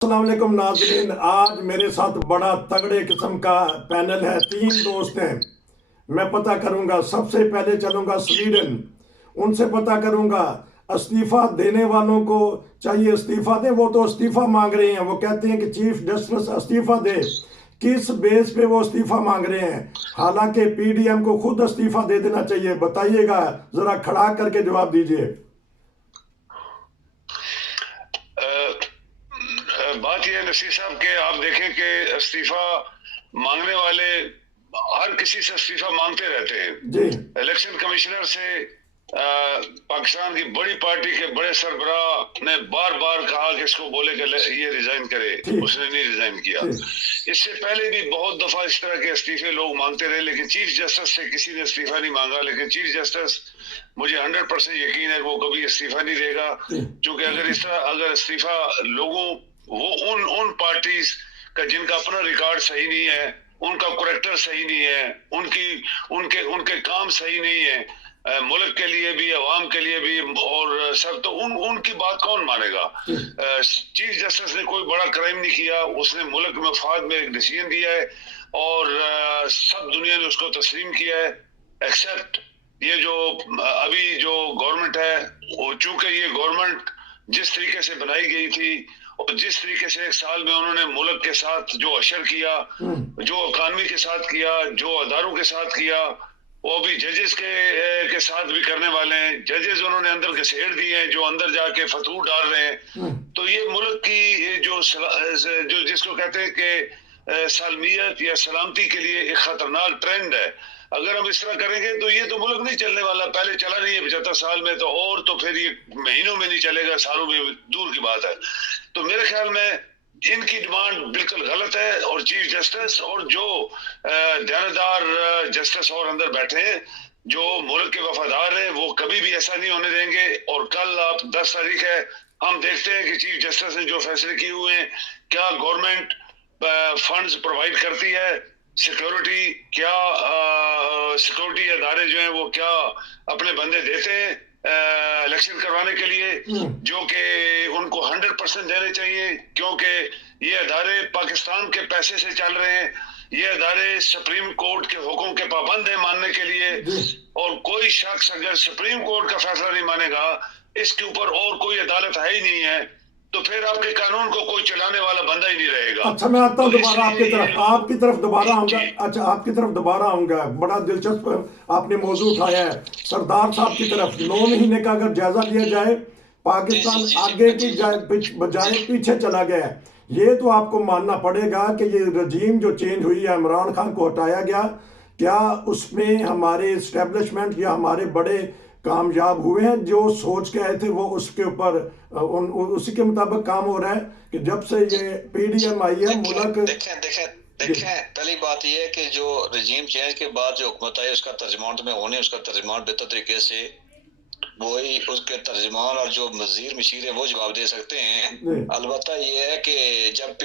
अस्सलाम वालेकुम नाज़रीन। आज मेरे साथ बड़ा तगड़े किस्म का पैनल है। 3 दोस्त हैं। मैं पता करूंगा, सबसे पहले चलूंगा स्वीडन, उनसे पता करूंगा इस्तीफा देने वालों को चाहिए इस्तीफा दें। वो तो इस्तीफा मांग रहे हैं, वो कहते हैं कि चीफ जस्टिस इस्तीफा दे। किस बेस पे वो इस्तीफा मांग रहे हैं? हालांकि पीडीएम को खुद इस्तीफा दे देना चाहिए। बताइएगा, जरा खड़ा करके जवाब दीजिए। बात यह है नसीर साहब के आप देखें कि इस्तीफा मांगने वाले हर किसी से इस्तीफा मांगते रहते हैं। जी, इलेक्शन कमिश्नर से पाकिस्तान की बड़ी पार्टी के बड़े सरबराह ने बार बार कहा कि इसको बोले कि ये रिजाइन करे, उसने नहीं रिजाइन किया। इससे पहले भी बहुत दफा इस तरह के इस्तीफे लोग मांगते रहे, लेकिन चीफ जस्टिस से किसी ने इस्तीफा नहीं मांगा। लेकिन चीफ जस्टिस, मुझे 100% यकीन है कि वो कभी इस्तीफा नहीं देगा, क्योंकि अगर इस्तीफा लोगों, वो उन पार्टीज का जिनका अपना रिकॉर्ड सही नहीं है, उनका करेक्टर सही नहीं है, उनके उनके काम सही नहीं है, मुल्क के लिए भी, अवाम के लिए भी, और सब, तो उनकी बात कौन मानेगा? चीफ जस्टिस ने कोई बड़ा क्राइम नहीं किया, उसने मुल्क में मफाद में एक डिसीजन दिया है और सब दुनिया ने उसको तस्लीम किया है, एक्सेप्ट ये जो अभी जो गवर्नमेंट है। चूंकि ये गवर्नमेंट जिस तरीके से बनाई गई थी और जिस तरीके से 1 साल में उन्होंने मुल्क के साथ जो अशर किया, जो इकानमी के साथ किया, जो अदारों के साथ किया, वो भी जजेस के साथ भी करने वाले हैं। जजेस उन्होंने अंदर घसीट दिए हैं, जो अंदर जाके फतूर डाल रहे हैं। तो ये मुल्क की जो जिसको कहते हैं कि सालमियत या सलामती के लिए एक खतरनाक ट्रेंड है। अगर हम इस तरह करेंगे तो ये तो मुल्क नहीं चलने वाला। पहले चला नहीं है 75 साल में, तो फिर ये महीनों में नहीं चलेगा, सालों में दूर की बात है। तो मेरे ख्याल में इनकी डिमांड बिल्कुल गलत है, और चीफ जस्टिस और जो दयानतदार जस्टिस और अंदर बैठे हैं, जो मुल्क के वफादार हैं, वो कभी भी ऐसा नहीं होने देंगे। और कल आप 10 तारीख है, हम देखते हैं कि चीफ जस्टिस ने जो फैसले किए हुए हैं, क्या गवर्नमेंट फंड्स प्रोवाइड करती है, सिक्योरिटी क्या, सिक्योरिटी अदारे जो हैं वो क्या अपने बंदे देते हैं इलेक्शन करवाने के लिए, जो कि उनको 100% देने चाहिए, क्योंकि ये अदारे पाकिस्तान के पैसे से चल रहे हैं। ये अदारे सुप्रीम कोर्ट के हुक्म के पाबंद है मानने के लिए, और कोई शख्स अगर सुप्रीम कोर्ट का फैसला नहीं मानेगा, इसके ऊपर और कोई अदालत है ही नहीं है, तो फिर आपके कानून को कोई चलाने वाला बंदा ही नहीं रहेगा। अच्छा, मैं आता हूँ दोबारा आपकी तरफ दोबारा आऊंगा। अच्छा, आपकी तरफ दोबारा आऊंगा। बड़ा दिलचस्प आपने मौजू उठाया है। सरदार साहब की तरफ 9 महीने का अगर जायजा लिया जाए, पाकिस्तान आगे की बजाय पीछे चला गया है। ये तो आपको मानना पड़ेगा कि ये रजीम जो चेंज हुई है, इमरान खान को हटाया गया, क्या उसमें हमारे इस्टेब्लिशमेंट या हमारे बड़े कामयाब हुए हैं? जो सोच के आए थे वो उसके ऊपर उसी के मुताबिक काम हो रहा है कि जब से ये पीडीएम आई है मुल्क। देखें, पहली बात यह है कि जो रजीम चेंज के बाद जो हुकूमत आई, उसका तर्जमान तो मैं होने, उसका तर्जमान बेहतर तरीके से वही उसके तर्जमान और जो वजीर मशीर है वो जवाब दे सकते हैं। अलबत्ता ये है कि जब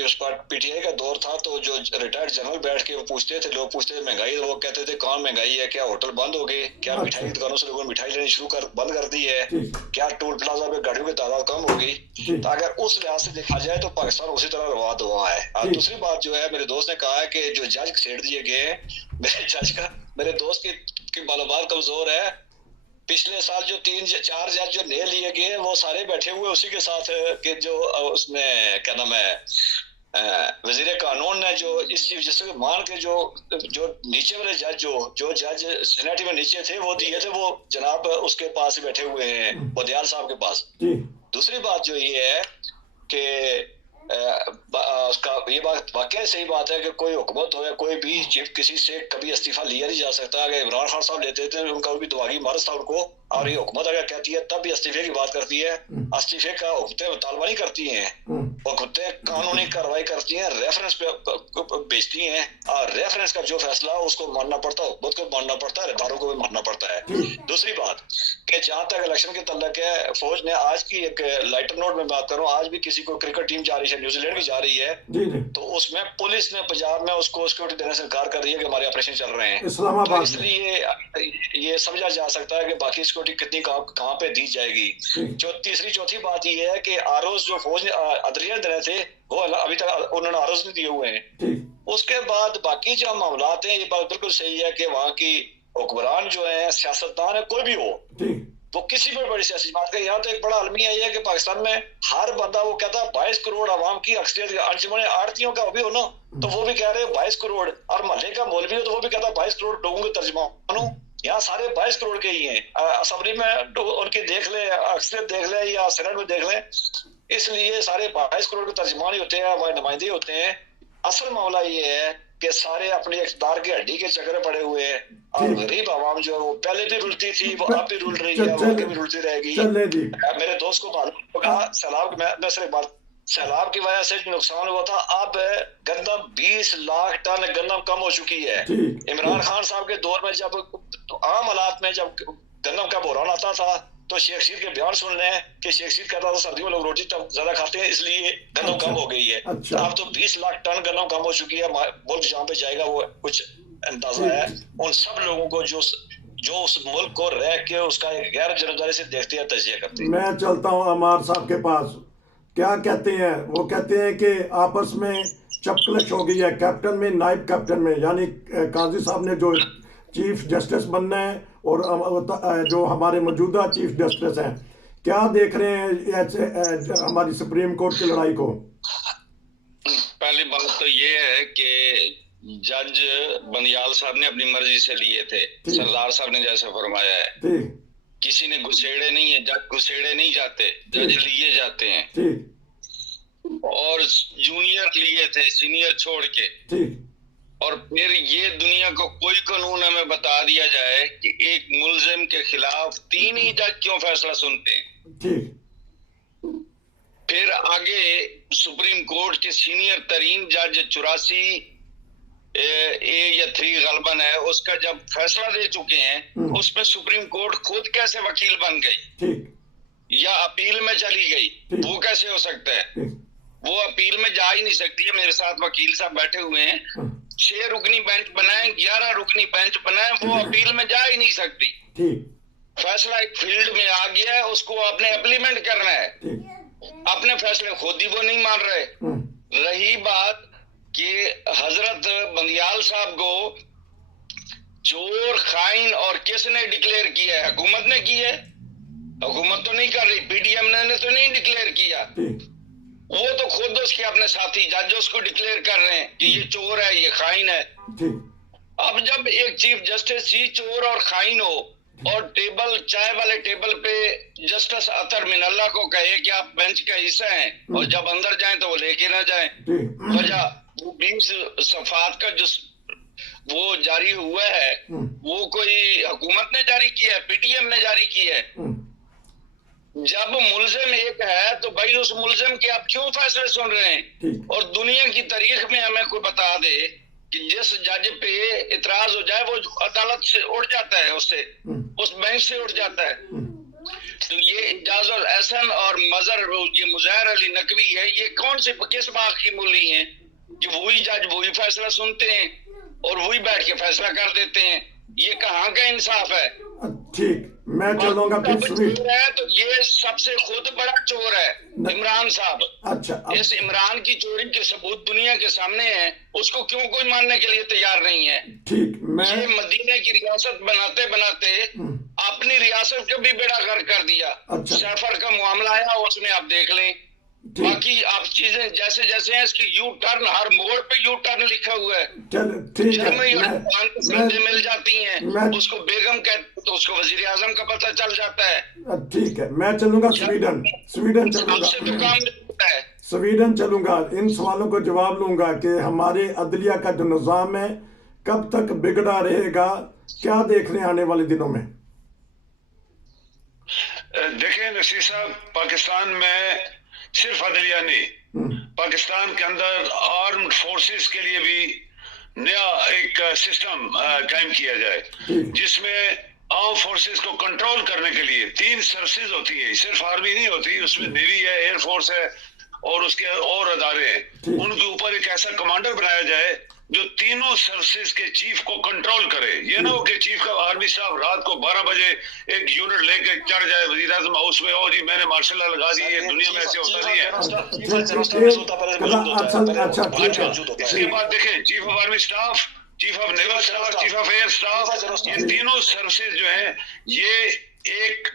पीटीआई का दौर था, तो जो रिटायर्ड जनरल बैठ के वो पूछते थे, लोग पूछते थे महंगाई, वो कहते थे कौन महंगाई है, क्या होटल बंद हो गए, क्या मिठाई की दुकानों से लोगों ने मिठाई लेनी बंद कर दी है, क्या टोल प्लाजा पे गाड़ियों की तादाद कम होगी। तो अगर उस लिहाज से देखा जाए तो पाकिस्तान उसी तरह रवा हुआ है। और दूसरी बात जो है, मेरे दोस्त ने कहा है कि जो जज छेड़ दिए गए, मेरे दोस्त की मालूमात कमजोर है। पिछले साल जो 3-4 जज जो नए लिए गए, वो सारे बैठे हुए उसी के साथ कि जो उसमें क्या नाम है, वजीर कानून ने जो इस चीफ जस्टिस को मान के जो नीचे वाले जज जो जज सीनेट में नीचे थे, वो दिए थे, वो जनाब उसके पास बैठे हुए हैं, बदियाल साहब के पास। दूसरी बात जो ये है कि उसका ये बात वाकई सही बात है कि कोई हुकूमत हो या कोई भी चीफ, किसी से कभी इस्तीफा लिया नहीं जा सकता। अगर इमरान खान साहब लेते थे, उनका भी दिमागी मर्ज था उनको, और ये हुकूमत अगर कहती है तब भी इस्तीफे की बात करती है। इस्तीफे का हुकूमतें मुतालबा नहीं करती हैं, हुकूमतें कानूनी कार्रवाई करती हैं, रेफरेंस पे भेजती हैं, और रेफरेंस का जो फैसला उसको मानना पड़ता है, हुकूमत को मानना पड़ता है, इदारों को भी मानना पड़ता है। दूसरी बात कि जहाँ तक इलेक्शन के तल्लक है, फौज ने आज की एक लाइटर नोट में बात करूँ, आज भी किसी को क्रिकेट टीम जा रही है, न्यूजीलैंड भी जा रही है, तो उसमें पुलिस ने पंजाब में उसको सिक्योरिटी देने से इनकार कर रही है कि हमारे ऑपरेशन चल रहे हैं। तो इसलिए ये समझा जा सकता है कि बाकी सिक्योरिटी कितनी कहाँ पे दी जाएगी। जो तीसरी चौथी बात ये है कि आरोज जो फौज ने अदलिया देने थे, वो अभी तक उन्होंने अर्ज नहीं दिए हुए हैं। उसके बाद बाकी जो मामलात हैं, ये बात बिल्कुल सही है कि वहाँ की हुक्मरान जो है, सियासतदान है, कोई भी हो, वो किसी भी बड़ी सियासी बात का। यहाँ तो एक बड़ा अलमिया ये है कि पाकिस्तान में हर बंदा वो कहता है 22 करोड़ आवाम की अक्सरियत, अंजुमन आड़तियों का भी हो ना, तो वो भी कह रहे हैं 22 करोड़, और महल्ले का मौलवी हो तो वो भी कहता है 22 करोड़ लोगों के तर्जमान हूँ। यहाँ सारे 22 करोड़ के ही हैं। असम्बली में उनकी देख ले, अक्सरियत देख ले, या सेनेट में देख ले, इसलिए सारे 22 करोड़ के तर्जमान ही होते हैं, हमारे नुमाइंदे होते हैं। असल मामला ये है कि सारे अपने इक़्तिदार की हड्डी के चक्कर पड़े हुए हैं, और गरीब आवाम जो है वो पहले भी रुलती थी, वो अब भी रुल रही है, वो आगे भी रुलती रहेगी। मेरे दोस्त को मालूम होगा, सैलाब में सिर्फ बात, सैलाब की वजह से नुकसान हुआ था। अब गंदम 20 लाख टन गंदम कम हो चुकी है। इमरान खान साहब के दौर में जब आम हालात में जब गंदम का बहरान आता था, तो शेख शीर के बयान सुन रहे हैं कि शेख शीर कहता था सर्दियों में लोग रोटी ज्यादा खाते हैं, इसलिए गंदम कम हो गई है। अब तो 20 लाख टन गंदम कम हो चुकी है। मुल्क जहाँ पे जाएगा वो कुछ अंदाजा है। उन सब लोगों को जो उस मुल्क को रह के उसका गैर जिम्मेदारी से देखते हैं, तजिया करते हैं। मैं चलता हूँ अमार साहब के पास, क्या कहते हैं वो? कहते हैं कि आपस में चपकलश हो गई है कैप्टन में, नाइब कैप्टन में, यानी काजी साहब ने जो चीफ जस्टिस बनना है और जो हमारे मौजूदा चीफ जस्टिस हैं, क्या देख रहे हैं ऐसे हमारी सुप्रीम कोर्ट की लड़ाई को? पहली बात तो ये है कि जज बंदियाल साहब ने अपनी मर्जी से लिए थे। सरदार साहब ने जैसे फरमाया है, किसी ने घुसेड़े नहीं है, जज घुसेड़े नहीं जाते, जज लिए जाते हैं। और जूनियर लिए थे सीनियर छोड़ के। और फिर ये दुनिया को कोई कानून हमें बता दिया जाए कि एक मुल्जिम के खिलाफ 3 ही जज क्यों फैसला सुनते हैं। फिर आगे सुप्रीम कोर्ट के सीनियर तरीन जज 84 ए या 3 गलबन है, उसका जब फैसला दे चुके हैं, उसमें सुप्रीम कोर्ट खुद कैसे वकील बन गई या अपील में चली गई? वो कैसे हो सकता है? वो अपील में जा ही नहीं सकती है। मेरे साथ वकील साहब बैठे हुए हैं, 6 रुकनी बेंच बनाए, 11 रुकनी बेंच बनाए, वो अपील में जा ही नहीं सकती। फैसला एक फील्ड में आ गया है, उसको आपने इम्प्लीमेंट करना है। अपने फैसले खुद ही वो नहीं मान रहे। रही बात कि हजरत बंदियाल साहब को चोर, खाइन और किसने डिक्लेयर किया है? हुकूमत ने की है। हुकूमत तो नहीं कर रही, पीडीएम ने तो नहीं डिक्लेयर किया, वो तो खुद उसके अपने साथी जज उसको डिक्लेयर कर रहे हैं कि ये चोर है, ये खाइन है। अब जब एक चीफ जस्टिस ही चोर और खाइन हो और टेबल, चाय वाले टेबल पे जस्टिस अतर मिनल्ला को कहे कि आप बेंच का हिस्सा हैं, और जब अंदर जाएं तो वो लेके ना जाएं, वजह 20 सफात का जो वो जारी हुआ है, वो कोई हुकूमत ने जारी किया है, पीटीएम ने जारी किया है। जब मुल्जिम एक है तो भाई उस मुल्जिम के आप क्यों फैसले सुन रहे हैं? और दुनिया की तारीख में हमें कोई बता दे कि जिस जज पे इतराज हो जाए वो अदालत से उठ जाता है, उससे उस बेंच से उठ जाता है। तो ये इजाजुल एहसन और मजर, ये मुजहर अली नकवी है, ये कौन से किस बात की मूली है कि वही जज वही फैसला सुनते हैं और वही बैठ के फैसला कर देते हैं? ये कहाँ का इंसाफ है? ठीक, मैं चलूंगा फिर है तो ये सबसे खुद बड़ा चोर है इमरान साहब। अच्छा, इस इमरान की चोरी के सबूत दुनिया के सामने हैं, उसको क्यों कोई मानने के लिए तैयार नहीं है? ठीक, ये मदीने की रियासत बनाते बनाते अपनी रियासत को भी बेड़ा गर्क कर दिया। अच्छा, सफर का मामला आया, उसमें आप देख लें। बाकी आप चीजें जैसे जैसे हैं, इसकी यू टर्न, हर मोड़ पे यू टर्न लिखा हुआ है। ठीक है, मिल जाती हैं, उसको बेगम कहते तो उसको वजीर आजम का पता चल जाता है। ठीक है, मैं चलूंगा स्वीडन चलूंगा, स्वीडन चलूंगा। इन सवालों को जवाब लूंगा कि हमारे अदलिया का जो निज़ाम है कब तक बिगड़ा रहेगा, क्या देख रहे हैं आने वाले दिनों में? देखें नसीर साहब, पाकिस्तान में सिर्फ अदलिया नहीं, पाकिस्तान के अंदर आर्म्ड फोर्सेस के लिए भी नया एक सिस्टम कायम किया जाए, जिसमें आर्म फोर्सेस को कंट्रोल करने के लिए 3 सर्विसेज होती है। सिर्फ आर्मी नहीं होती, उसमें नेवी है, एयरफोर्स है और उसके और अदारे हैं। उनके ऊपर एक ऐसा कमांडर बनाया जाए जो तीनों सर्विसेज के चीफ को कंट्रोल करे। ये ना हो कि चीफ का आर्मी स्टाफ रात को 12 बजे एक यूनिट लेके चढ़ जाए वजीर आजम हाउस में, और जी मैंने मार्शल लॉ लगा दी, ये दुनिया में ऐसे होता नहीं है। इसके बाद देखें chief of army staff, chief of naval staff, chief of air staff, ये तीनों सर्विसेज जो है ये एक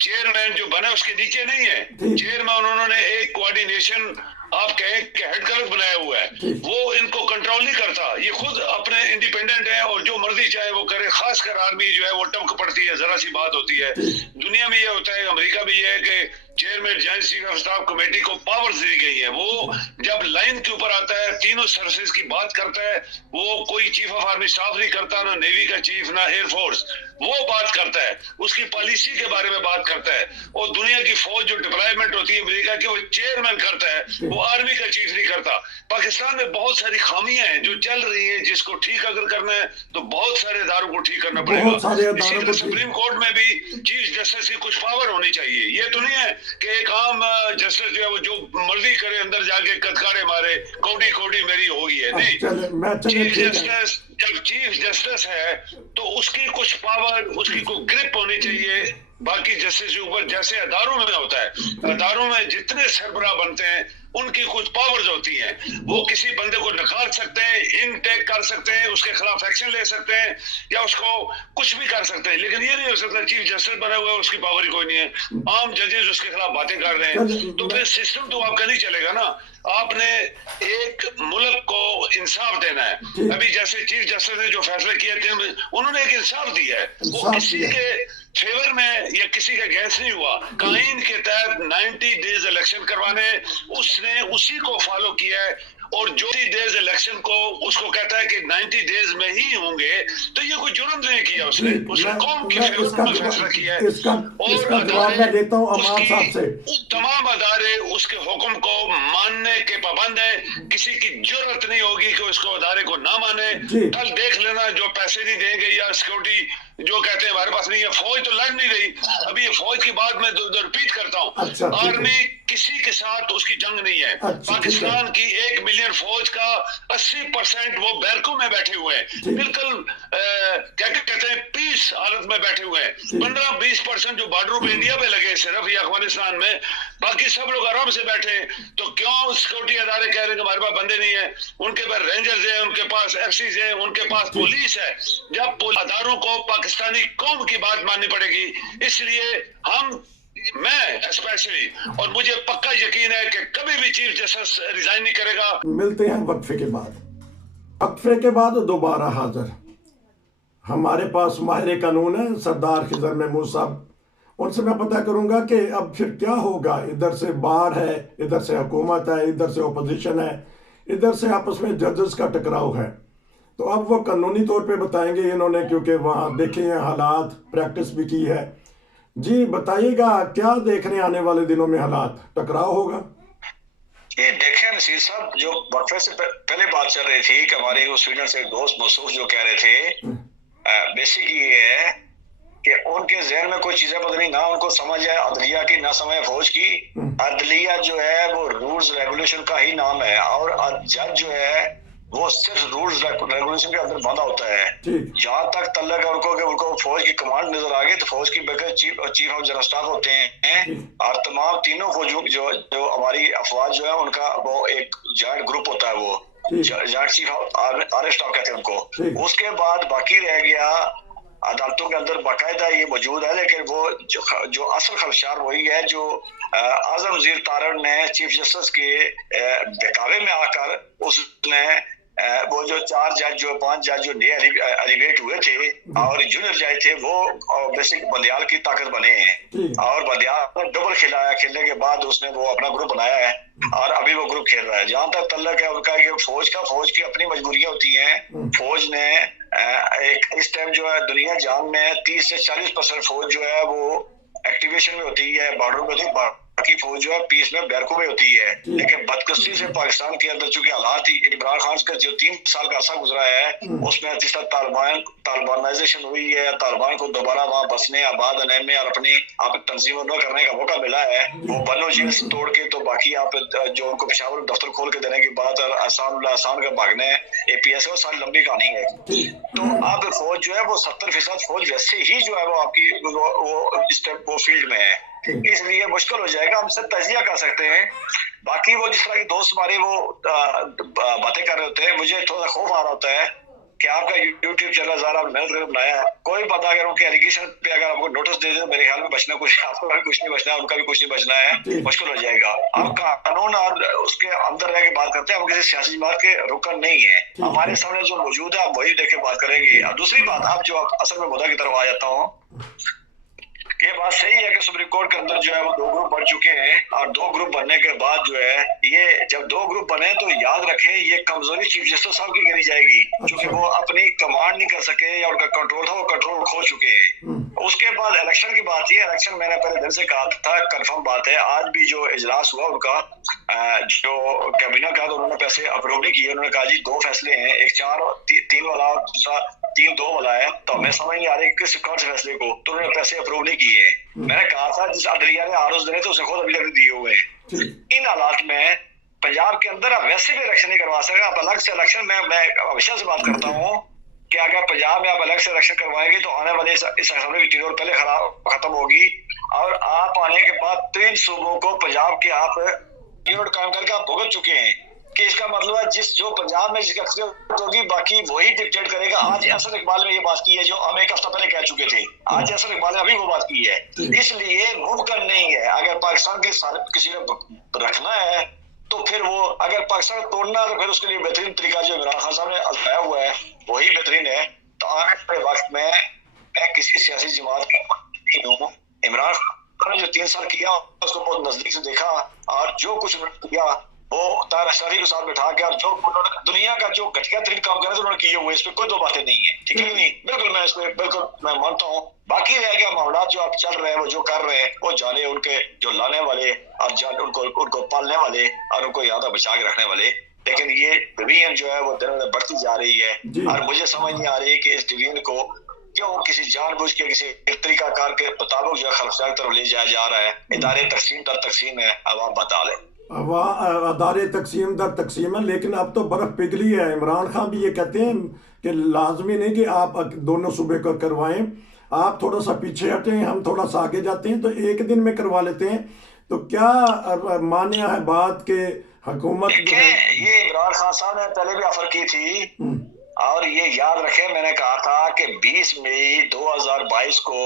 चेयरमैन जो बना उसके नीचे नहीं है। चेयरमैन उन्होंने एक कोऑर्डिनेशन आप कहें कि हेडक्वार्टर बनाया हुआ है, वो इनको कंट्रोल नहीं करता, ये खुद अपने इंडिपेंडेंट है और जो मर्जी चाहे वो करे। खासकर आर्मी जो है वो टमक पड़ती है, जरा सी बात होती है। दुनिया में ये होता है, अमेरिका में ये है कि chairman joint chief of staff committee को पावर्स दी गई है, वो जब लाइन के ऊपर आता है तीनों सर्विसेज की बात करता है, वो कोई चीफ ऑफ आर्मी स्टाफ नहीं करता, ना नेवी का चीफ ना एयरफोर्स, वो बात करता है, उसकी पॉलिसी के बारे में बात करता है। और दुनिया की फौज जो डिप्लॉयमेंट होती है अमेरिका की, वो चेयरमैन करता है, वो आर्मी का चीफ नहीं करता। पाकिस्तान में बहुत सारी खामियां हैं जो चल रही है, जिसको ठीक अगर करना है तो बहुत सारे इदारों को ठीक करना पड़ेगा। इसी तरह सुप्रीम कोर्ट में भी चीफ जस्टिस की कुछ पावर होनी चाहिए। ये तो नहीं है कि एक आम जस्टिस जो है वो जो मर्जी करे अंदर जाके कदकारे मारे, कोडी कोडी मेरी होगी है। नहीं, चीफ जस्टिस जब चीफ जस्टिस है तो उसकी कुछ पावर, उसकी कोई ग्रिप होनी चाहिए बाकी जस्टिस के ऊपर, जैसे अदारों में होता है। अदारों में जितने सरबराह बनते हैं उनकी कुछ पावर्स होती हैं, वो किसी बंदे को निकाल सकते हैं, इनटेक कर सकते हैं, उसके खिलाफ एक्शन ले सकते हैं या उसको कुछ भी कर सकते हैं। लेकिन ये नहीं हो सकता चीफ जस्टिस बना हुआ है उसकी पावर ही कोई नहीं है, आम जजेस उसके खिलाफ बातें कर रहे हैं, तो फिर सिस्टम तो आपका नहीं चलेगा ना। आपने एक मुल्क को इंसाफ देना है। अभी जैसे चीफ जस्टिस ने जो फैसले किए थे उन्होंने एक इंसाफ दिया है, वो किसी के फेवर में या किसी का गैस नहीं हुआ। कानून के तहत 90 डेज इलेक्शन करवाने, उसने उसी को फॉलो किया है। और जो 90 डेज इलेक्शन को उसको कहता है कि 90 डेज में ही होंगे, तो ये कोई जुर्म नहीं किया उसने कौन के फेवर में फैसला किया है। और तमाम अदारे उसके हुक्म को मानने के पाबंद है, किसी की जरूरत नहीं होगी कि उसको अदारे को ना माने। कल देख लेना जो पैसे नहीं देंगे या सिक्योरिटी जो कहते हैं हमारे पास नहीं है, फौज तो लड़ नहीं रही। अभी ये फौज की बात मैं रिपीट करता हूँ, आर्मी किसी के साथ उसकी जंग नहीं है। पाकिस्तान की 1 मिलियन फौज का 80% वो बैरकों में बैठे हुए हैं, बिल्कुल क्या कहते हैं पीस हालत में बैठे हुए हैं। 15-20% जो बॉर्डरों पे इंडिया पे लगे सिर्फ या अफगानिस्तान में, बाकी सब लोग आराम से बैठे। तो क्यों सिक्योरिटी अदारे कह रहे हैं कि हमारे पास बंदे नहीं है? उनके पास रेंजर्स है, उनके पास एफसीज है, उनके पास पुलिस है। जब अदारों को पाकिस्तानी कौम की बात माननी पड़ेगी, इसलिए मैं स्पेशली, और मुझे पक्का यकीन है कि कभी भी चीफ जस्टिस रिजाइन नहीं करेगा। मिलते हैं वक्फे के बाद। वक्फे के बाद दोबारा हाजिर हमारे पास माहिर कानून है सरदार खिजर महमूद साहब, उनसे मैं पता करूंगा कि अब फिर क्या होगा। इधर से बार है, इधर से हुकूमत है, इधर से ओपोजिशन है, इधर से आपस में जजेस का टकराव है। तो अब वो कानूनी तौर पे बताएंगे इन्होंने, क्योंकि वहाँ देखे हैं हालात, प्रैक्टिस भी की है। जी बताइएगा क्या देख रहे हैं आने वाले दिनों में हालात, टकराव होगा? ये देखें नसीर साहब, जो वक्फे से पहले बात चल रही थी कि हमारे स्वीडन से दोस्त मसूफ जो कह रहे थे, बेसिक ये है कि उनके जहन में कोई चीजें बदली ना उनको समझ है अदलिया की ना समझ फौज की। अदलिया जो है वो रूल्स रेगुलेशन का ही नाम है, और जज जो है वो सिर्फ रूल्स रेगुलेशन के अंदर बंधा होता है। जहां तक तल्लक है उनको फौज की कमांड नजर आ गई तो फौज की बगैर चीफ ऑफ जनरल स्टाफ होते हैं, और तमाम तीनों फौजों जो हमारी अफवाज जो है उनका वो एक जॉइंट ग्रुप होता है, वो जॉइंट चीफ आर्मी स्टाफ कहते हैं उनको। उसके बाद बाकी रह गया अदालतों के अंदर बाकायदा ये मौजूद है, लेकिन वो जो असल खदशार वही है जो आजम वजीर तारड़ ने चीफ जस्टिस के बहकावे में आकर उसने वो जो 4 जज जो 5 जज जो नए एलिवेट हुए थे और जूनियर जज थे, वो बेसिक बंदियाल की ताकत बने हैं। और बंदियाल ने डबल खिलाया, खेलने के बाद उसने वो अपना ग्रुप बनाया है और अभी वो ग्रुप खेल रहा है। जहां तक तल्लक है उनका कि फौज की अपनी मजबूरियां होती हैं। फौज ने एक इस टाइम जो है दुनिया जहां में 30 से 40% फौज जो है वो एक्टिवेशन में होती है, बॉर्डर में होती है। की फौज जो है पीस में बैरकों में होती है, लेकिन बदकिस्मती से पाकिस्तान के अंदर चूंकि हालात ही इमरान खान का जो 3 साल का अरसा गुजरा है उसमें जिस तरह तालिबानाइजेशन हुई है, तालिबान को दोबारा वहाँ बसने आबाद रहने में और अपनी आप तंजीम न करने का मौका मिला है, वो बनो जेल से तोड़ के तो बाकी आप जो उनको पेशावर दफ्तर खोल के देने की बात और आसान का भागने APS का सारी लंबी कहानी है। तो अब फौज जो है वो 70% फौज वैसे ही जो है वो आपकी वो फील्ड में है, इसलिए मुश्किल हो जाएगा। हम सब तजिया कर सकते हैं। बाकी वो जिस तरह के दोस्त हमारे वो बातें कर रहे होते हैं, मुझे थोड़ा खौफ आ रहा होता है कि आपका YouTube चैनल ज़रा मेहनत करके बनाया, कोई पता अगर उनके एलिगेशन पे अगर आपको नोटिस दे दे तो मेरे ख्याल में बचना कुछ, आपका भी कुछ नहीं बचना, उनका भी कुछ नहीं बचना है, मुश्किल हो जाएगा। हम कानून और उसके अंदर रह के बात करते हैं, हम किसी सियासी जमात के रुकन नहीं है, हमारे सामने जो मौजूद है आप वही देख के बात करेंगे। और दूसरी बात, आप जो असल में मुद्दा की तरफ आ जाता हूँ, ये बात सही है कि सुप्रीम कोर्ट के अंदर जो है वो 2 ग्रुप बन चुके हैं, और 2 ग्रुप बनने के बाद जो है ये जब 2 ग्रुप बने तो याद रखें ये कमजोरी चीफ जस्टिस साहब की गिनी जाएगी, क्योंकि वो अपनी कमांड नहीं कर सके या उनका कंट्रोल था, वो कंट्रोल खो चुके हैं। उसके बाद इलेक्शन की बात, ये इलेक्शन मैंने पहले दिन से कहा था, कंफर्म बात है, आज भी जो इजलास हुआ उनका जो कैबिनेट का, तो उन्होंने पैसे अप्रूव नहीं किए। उन्होंने कहा जी 2 फैसले हैं, एक 4 और 3 वाला और दूसरा 3-2 वाला है, तो हमें समझ नहीं आ रही किस कौन से फैसले को, तो उन्होंने पैसे अप्रूव नहीं किए। मैंने कहा था जिस अदलिया ने आरोज देने थे उसे खुद अभी तक दिए हुए हैं। इन हालात में पंजाब के अंदर आप वैसे भी इलेक्शन नहीं करवा सकते, आप अलग से इलेक्शन मैं हमेशा से बात करता हूँ कि अगर पंजाब में आप अलग से इलेक्शन करवाएंगे तो आने वाले इस असेंबली की टेन्योर पहले खत्म होगी, और आप आने के बाद 3 सूबों को पंजाब के आप टेन्योर काम करके आप भुगत चुके हैं, कि इसका मतलब है जो पंजाब में जिसकी अक्सरियत होगी बाकी वही डिक्टेट करेगा। आज अहसन इकबाल ने ये बात की है जो हम एक हफ्ता पहले कह चुके थे, आज अहसन इकबाल ने अभी वो बात की है। इसलिए मुमकिन नहीं है, अगर पाकिस्तान के किसी ने रखना है तो फिर वो, अगर पाकिस्तान तोड़ना है तो फिर उसके लिए बेहतरीन तरीका जो इमरान खान साहब ने आजमाया हुआ है वही बेहतरीन है। तो आने वाले वक्त में मैं किसी सियासी जमात का हूँ, इमरान खान ने जो 3 साल किया उसको बहुत नजदीक से देखा, और जो कुछ किया वो तार अशरफी के साथ बैठा के, और जो दुनिया का जो घटिया तरीन काम करे उन्होंने किए हुए, इस पे कोई 2 बातें नहीं है, ठीक है नहीं, बिल्कुल मैं इसमें बिल्कुल मैं मानता हूँ। बाकी रह गया मामला जो आप चल रहे हैं, वो जो कर रहे हैं, वो जाने उनके जो लाने वाले और जाने उनको पालने वाले और उनको याद बचा के रखने वाले, लेकिन ये डिवीजन जो है वो दिन दिन बढ़ती जा रही है, और मुझे समझ नहीं आ रही कि इस डिवीजन को क्यों किसी जानबूझ के किसी तरीकाकार के मुताबिक जो खलफसार तरफ ले जाया जा रहा है। इदारे तकसीम दर तकसीम है, अब आप बता लें अदारे तकसीम दर तकसीम है, लेकिन अब तो बर्फ पिघली है। इमरान खान भी ये कहते हैं कि लाजमी नहीं कि आप दोनों सूबे को करवाएं, आप थोड़ा सा पीछे हटें, हम थोड़ा सा आगे जाते हैं तो एक दिन में करवा लेते हैं। तो क्या मान्य है बात के हुकूमत ये इमरान खान साहब ने पहले भी ऑफर की थी, और ये याद रखें मैंने कहा था कि 20 मई 2022 को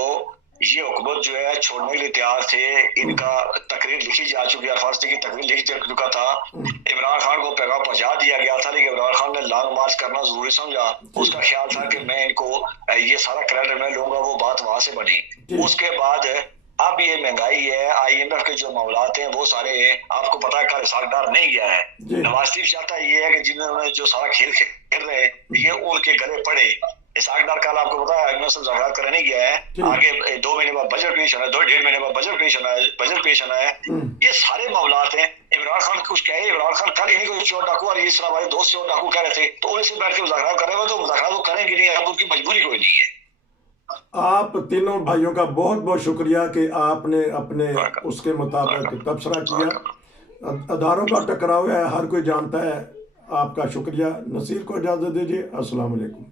ये हुकूमत जो है छोड़ने के लिए तैयार थे। इनका तकरीर लिखी जा चुकी है, फारसी की तकरीर लिखी जा चुका था, इमरान खान को पैगाम पहुंचा दिया गया था, लेकिन इमरान खान ने लॉन्ग मार्च करना जरूरी समझा। उसका ख्याल था कि मैं इनको ये सारा क्रेडिट मैं लूंगा, वो बात वहां से बनी। उसके बाद अब ये महंगाई है, IMF के जो मामलात हैं वो सारे हैं, आपको पता है कल सागदार नहीं गया है। नवाज शरीफ चाहता ये है कि जिन्होंने जो सारा खेल खेल रहे ये उनके गले पड़े। इसाकदार कल आपको पता है मुज़ाकरात करने नहीं गया है, आगे 2 महीने बाद बजट पेश होना है, 2-1.5 महीने बाद बजट पेश होना है। ये सारे मामलात हैं। इमरान खान कुछ कहे, इमरान खान कल इन्हीं को चोर डाकू और ये हमारे दोस्त चोर डाकू कह रहे थे, तो उनसे बैठ के मुज़ाकरात कर रहे हैं, तो मुज़ाकरात वो करेंगे नहीं, अब उनकी मजबूरी कोई नहीं है। आप तीनों भाइयों का बहुत बहुत शुक्रिया कि आपने अपने उसके मुताबिक तबसरा किया। अदारों का टकराव है, हर कोई जानता है। आपका शुक्रिया। नसीर को इजाज़त दीजिए। अस्सलाम वालेकुम।